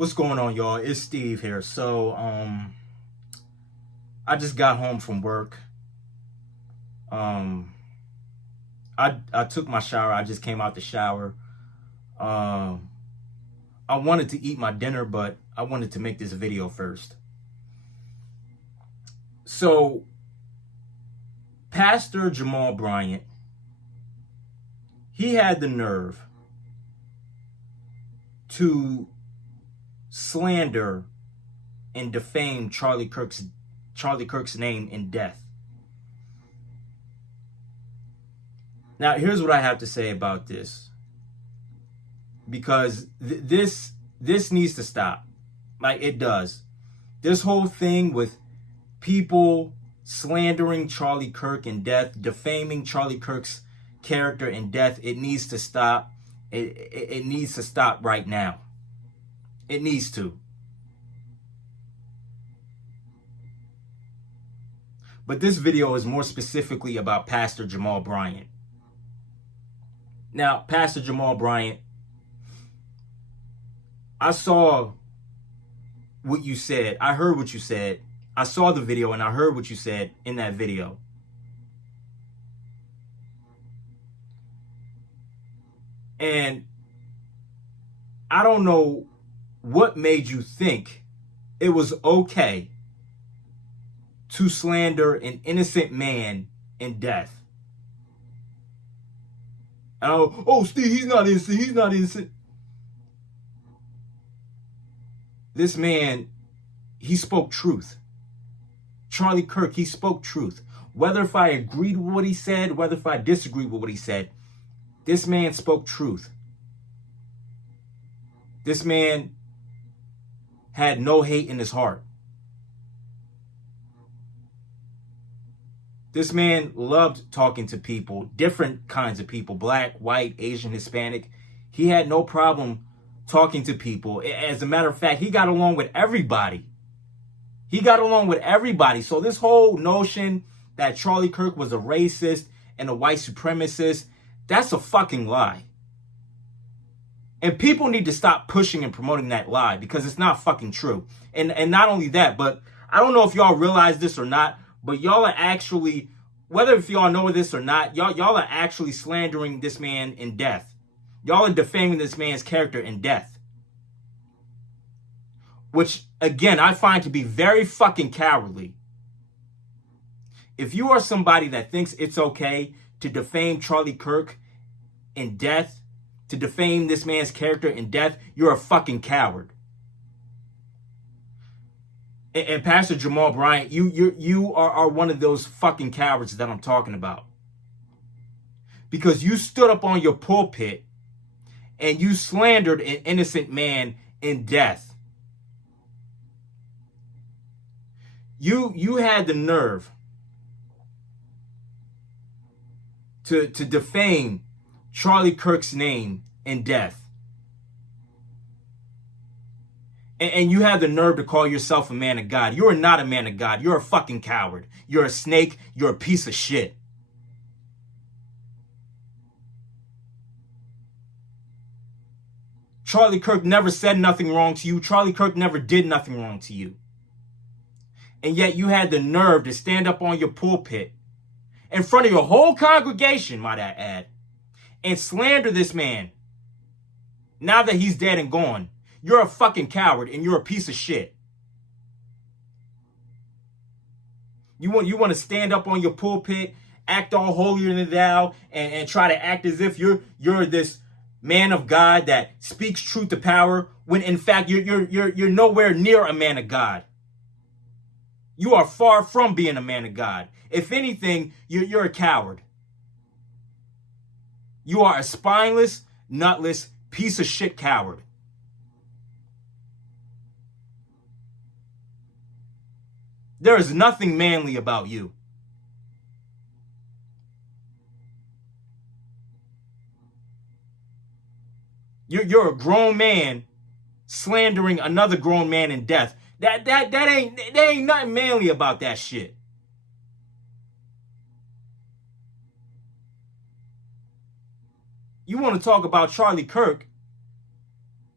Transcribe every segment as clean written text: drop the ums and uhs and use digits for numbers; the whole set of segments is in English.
What's going on, y'all? It's Steve here. I just got home from work. Um, I took my shower. I just came out the shower. Um, I wanted to eat my dinner, but I wanted to make this video first. So, Pastor Jamal Bryant, he had the nerve to slander and defame Charlie Kirk's name in death. Now, here's what I have to say about this, because this needs to stop. Like, it does. This whole thing with people slandering Charlie Kirk in death, defaming Charlie Kirk's character in death, it needs to stop. It needs to stop right now. It needs to. But this video is more specifically about Pastor Jamal Bryant. Now, Pastor Jamal Bryant, I saw what you said. I heard what you said. I saw the video and I heard what you said in that video. And I don't know what made you think it was okay to slander an innocent man in death. And oh, Steve, he's not innocent. He's not innocent. This man, he spoke truth. Charlie Kirk, he spoke truth. Whether if I agreed with what he said, whether if I disagreed with what he said, this man spoke truth. This man had no hate in his heart. This man loved talking to people, different kinds of people, black, white, Asian, Hispanic. He had no problem talking to people. As a matter of fact, he got along with everybody. He got along with everybody. So this whole notion that Charlie Kirk was a racist and a white supremacist, that's a fucking lie. And people need to stop pushing and promoting that lie, because it's not fucking true. And not only that, but I don't know if y'all realize this or not, but y'all are actually, whether if y'all know this or not, y'all are actually slandering this man in death. Y'all are defaming this man's character in death. Which, again, I find to be very fucking cowardly. If you are somebody that thinks it's okay to defame Charlie Kirk in death, to defame this man's character in death, you're a fucking coward. And Pastor Jamal Bryant, you are one of those fucking cowards that I'm talking about. Because you stood up on your pulpit and you slandered an innocent man in death. You had the nerve to defame Charlie Kirk's name in death. And you have the nerve to call yourself a man of God. You're not a man of God. You're a fucking coward. You're a snake. You're a piece of shit. Charlie Kirk never said nothing wrong to you. Charlie Kirk never did nothing wrong to you. And yet you had the nerve to stand up on your pulpit in front of your whole congregation, might I add, and slander this man now that he's dead and gone. You're a fucking coward and you're a piece of shit. You want to stand up on your pulpit, act all holier than thou, and try to act as if you're this man of God that speaks truth to power, when in fact you're nowhere near a man of God. You are far from being a man of God. If anything, you're a coward. You are a spineless, nutless, piece of shit coward. There is nothing manly about you. You're a grown man slandering another grown man in death. That ain't nothing manly about that shit. You want to talk about Charlie Kirk?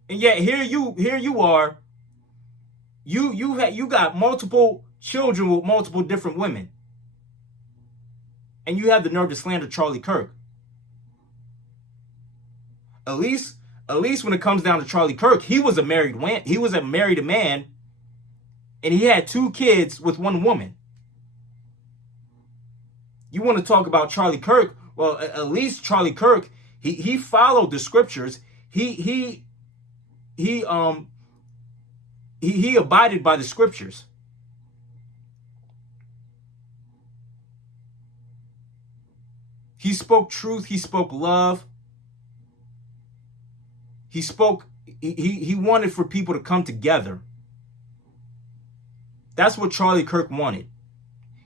And yet here you are. You got multiple children with multiple different women, and you have the nerve to slander Charlie Kirk. At least when it comes down to Charlie Kirk, he was a married man, and he had 2 kids with 1 woman. You want to talk about Charlie Kirk? Well, at least Charlie Kirk, he followed the scriptures. He abided by the scriptures. He spoke truth. He spoke love. He wanted for people to come together. That's what Charlie Kirk wanted.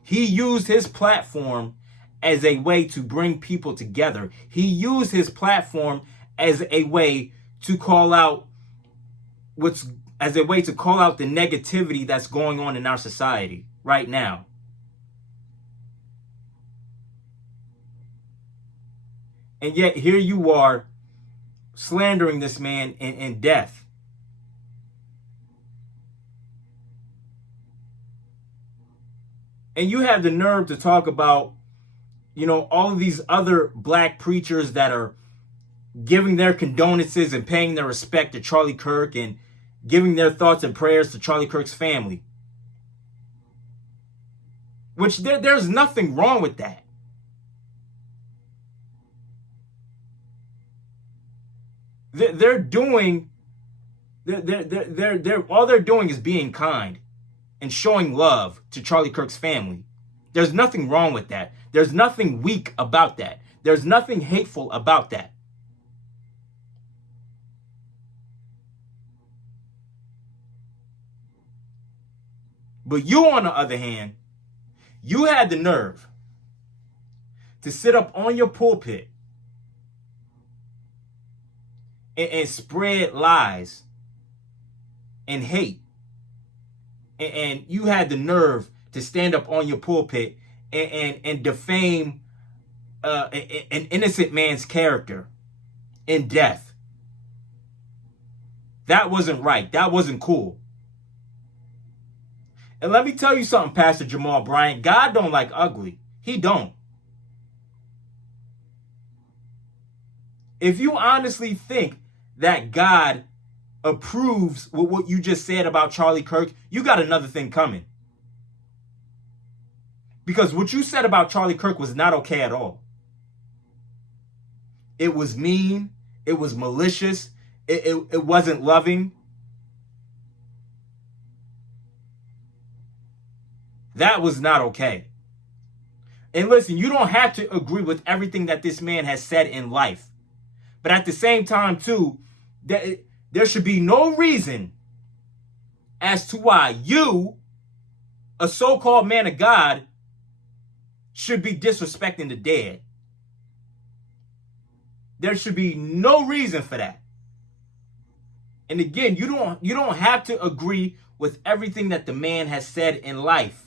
He used his platform as a way to bring people together. He used his platform as a way to call out the negativity that's going on in our society right now. And yet here you are slandering this man in death. And you have the nerve to talk about, all of these other black preachers that are giving their condolences and paying their respect to Charlie Kirk and giving their thoughts and prayers to Charlie Kirk's family. Which there's nothing wrong with that. They're all they're doing is being kind and showing love to Charlie Kirk's family. There's nothing wrong with that. There's nothing weak about that. There's nothing hateful about that. But you, on the other hand, you had the nerve to sit up on your pulpit and spread lies and hate. And you had the nerve to stand up on your pulpit and defame an innocent man's character in death. That wasn't right. That wasn't cool. And let me tell you something, Pastor Jamal Bryant. God don't like ugly. He don't. If you honestly think that God approves with what you just said about Charlie Kirk, you got another thing coming. Because what you said about Charlie Kirk was not okay at all. It was mean. It was malicious. It wasn't loving. That was not okay. And listen, you don't have to agree with everything that this man has said in life. But at the same time, too, there should be no reason as to why you, a so-called man of God, should be disrespecting the dead. There should be no reason for that. And again, you don't have to agree with everything that the man has said in life.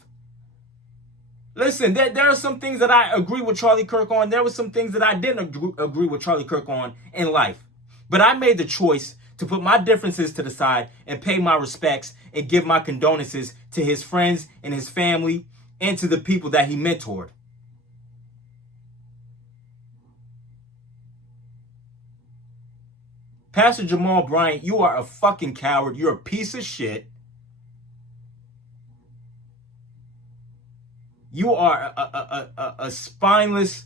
Listen, there are some things that I agree with Charlie Kirk on. There were some things that I didn't agree with Charlie Kirk on in life. But I made the choice to put my differences to the side and pay my respects and give my condolences to his friends and his family and to the people that he mentored. Pastor Jamal Bryant, you are a fucking coward. You're a piece of shit. You are a spineless,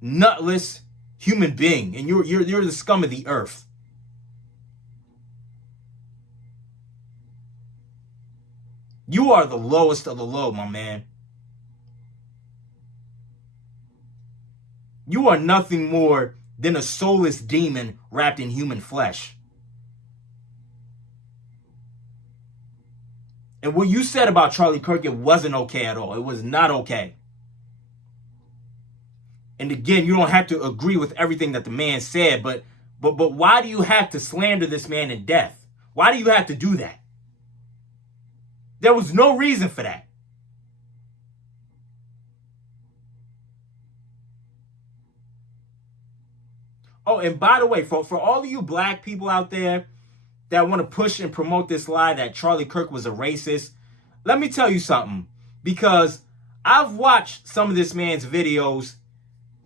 nutless human being, and you're the scum of the earth. You are the lowest of the low, my man. You are nothing more than a soulless demon wrapped in human flesh. And what you said about Charlie Kirk, it wasn't okay at all. It was not okay. And again, you don't have to agree with everything that the man said, but why do you have to slander this man in death? Why do you have to do that? There was no reason for that. Oh, and by the way, for all of you black people out there that want to push and promote this lie that Charlie Kirk was a racist, let me tell you something. Because I've watched some of this man's videos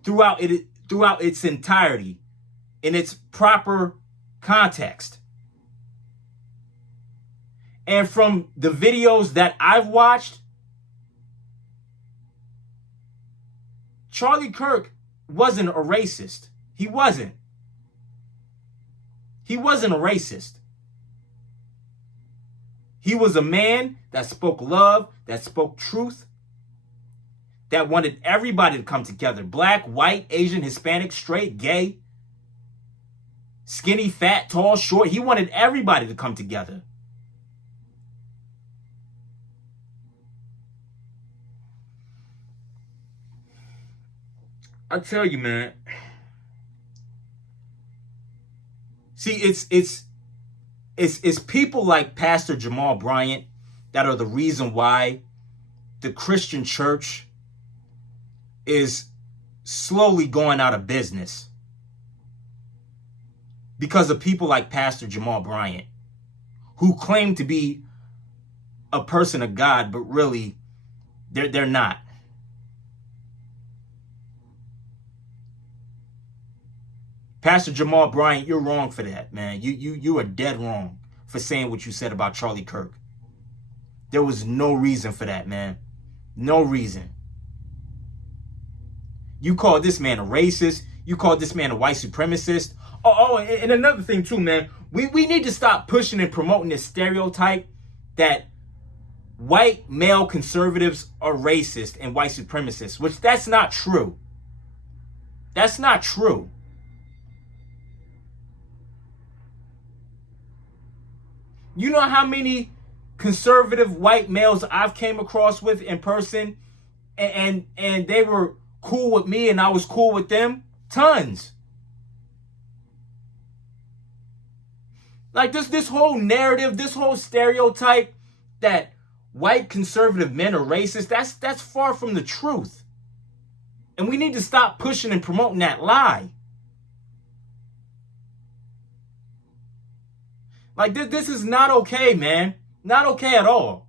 throughout its entirety, in its proper context. And from the videos that I've watched, Charlie Kirk wasn't a racist. He wasn't. He wasn't a racist. He was a man that spoke love, that spoke truth, that wanted everybody to come together. Black, white, Asian, Hispanic, straight, gay, skinny, fat, tall, short. He wanted everybody to come together. I tell you, man. See, it's people like Pastor Jamal Bryant that are the reason why the Christian church is slowly going out of business. Because of people like Pastor Jamal Bryant, who claim to be a person of God, but really, they're not. Pastor Jamal Bryant, you're wrong for that, man. You are dead wrong for saying what you said about Charlie Kirk. There was no reason for that, man. No reason. You called this man a racist. You called this man a white supremacist. And another thing too, man. We need to stop pushing and promoting this stereotype that white male conservatives are racist and white supremacists, which that's not true. That's not true. You know how many conservative white males I've came across with in person, and they were cool with me and I was cool with them? Tons. Like this whole narrative, this whole stereotype that white conservative men are racist, that's far from the truth. And we need to stop pushing and promoting that lie. Like this is not okay, man. Not okay at all.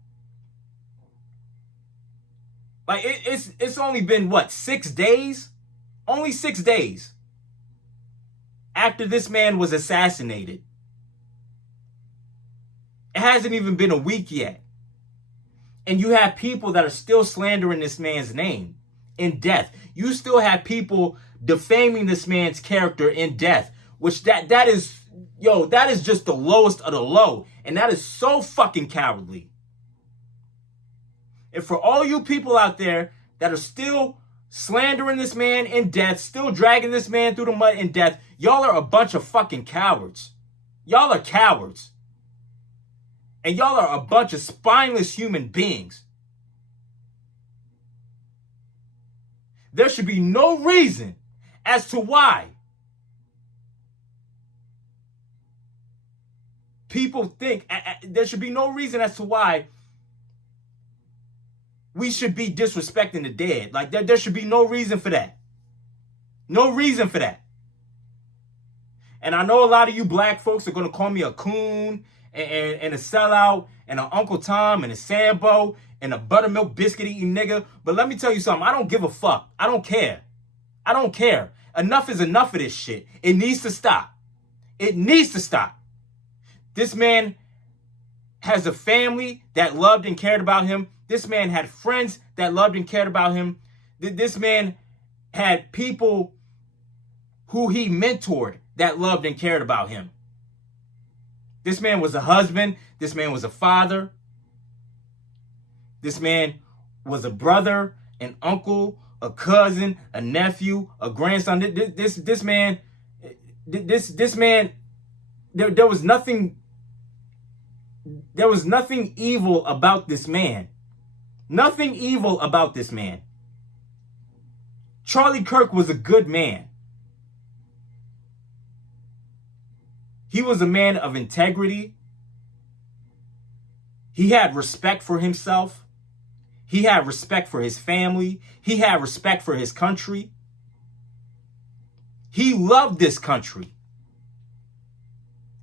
Like it's only been what, 6 days? Only 6 days after this man was assassinated. It hasn't even been a week yet. And you have people that are still slandering this man's name in death. You still have people defaming this man's character in death, which that is just the lowest of the low. And that is so fucking cowardly. And for all you people out there that are still slandering this man in death, still dragging this man through the mud in death, y'all are a bunch of fucking cowards. Y'all are cowards. And y'all are a bunch of spineless human beings. There should be no reason as to why people think, there should be no reason as to why we should be disrespecting the dead. Like, there should be no reason for that. No reason for that. And I know a lot of you black folks are going to call me a coon and a sellout and an Uncle Tom and a Sambo and a buttermilk biscuit eating nigga. But let me tell you something. I don't give a fuck. I don't care. I don't care. Enough is enough of this shit. It needs to stop. It needs to stop. This man has a family that loved and cared about him. This man had friends that loved and cared about him. This man had people who he mentored that loved and cared about him. This man was a husband. This man was a father. This man was a brother, an uncle, a cousin, a nephew, a grandson. This man, there was nothing evil about this man. Nothing evil about this man. Charlie Kirk was a good man. He was a man of integrity. He had respect for himself. He had respect for his family. He had respect for his country. He loved this country.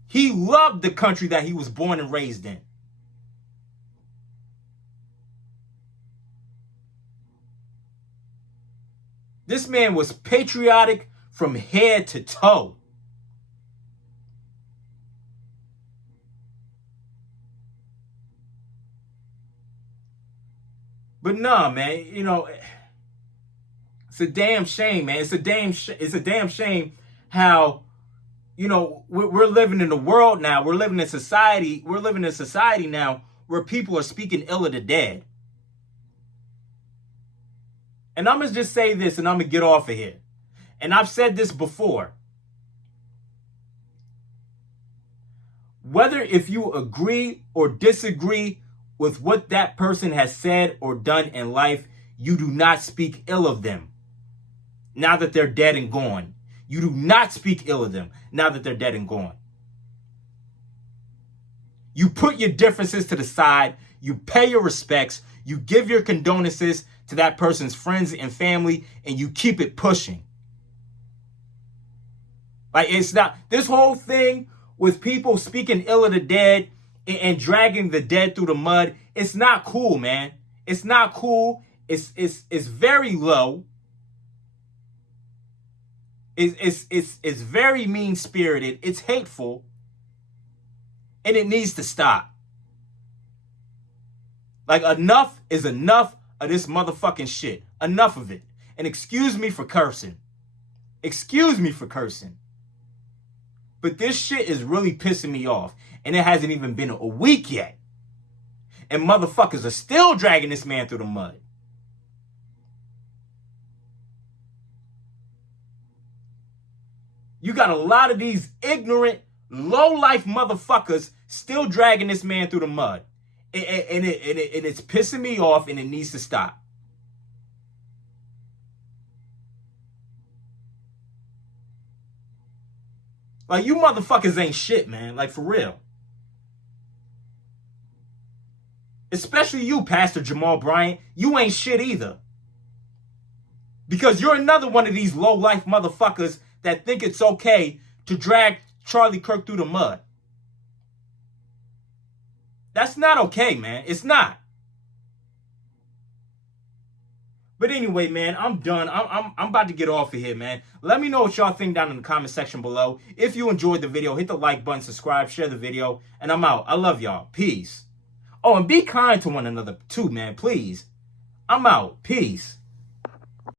He loved the country that he was born and raised in. This man was patriotic from head to toe. But nah, man, you know, it's a damn shame, man. It's a damn shame how, you know, we're living in the world now. We're living in society. We're living in a society now where people are speaking ill of the dead. And I'm going to just say this and I'm going to get off of here. And I've said this before. Whether if you agree or disagree with what that person has said or done in life, you do not speak ill of them now that they're dead and gone. You do not speak ill of them now that they're dead and gone. You put your differences to the side. You pay your respects. You give your condolences to that person's friends and family, and you keep it pushing. Like, it's not this whole thing with people speaking ill of the dead and dragging the dead through the mud. It's not cool, man. It's not cool. It's very low. It's very mean-spirited. It's hateful. And it needs to stop. Like, enough is enough of this motherfucking shit. Enough of it. And excuse me for cursing. Excuse me for cursing. But this shit is really pissing me off. And it hasn't even been a week yet. And motherfuckers are still dragging this man through the mud. You got a lot of these ignorant, low-life motherfuckers still dragging this man through the mud. And it's pissing me off, and it needs to stop. Like, you motherfuckers ain't shit, man. Like, for real. Especially you, Pastor Jamal Bryant. You ain't shit either. Because you're another one of these low-life motherfuckers that think it's okay to drag Charlie Kirk through the mud. That's not okay, man. It's not. But anyway, man, I'm done. I'm about to get off of here, man. Let me know what y'all think down in the comment section below. If you enjoyed the video, hit the like button, subscribe, share the video, and I'm out. I love y'all. Peace. Oh, and be kind to one another too, man, please. I'm out. Peace.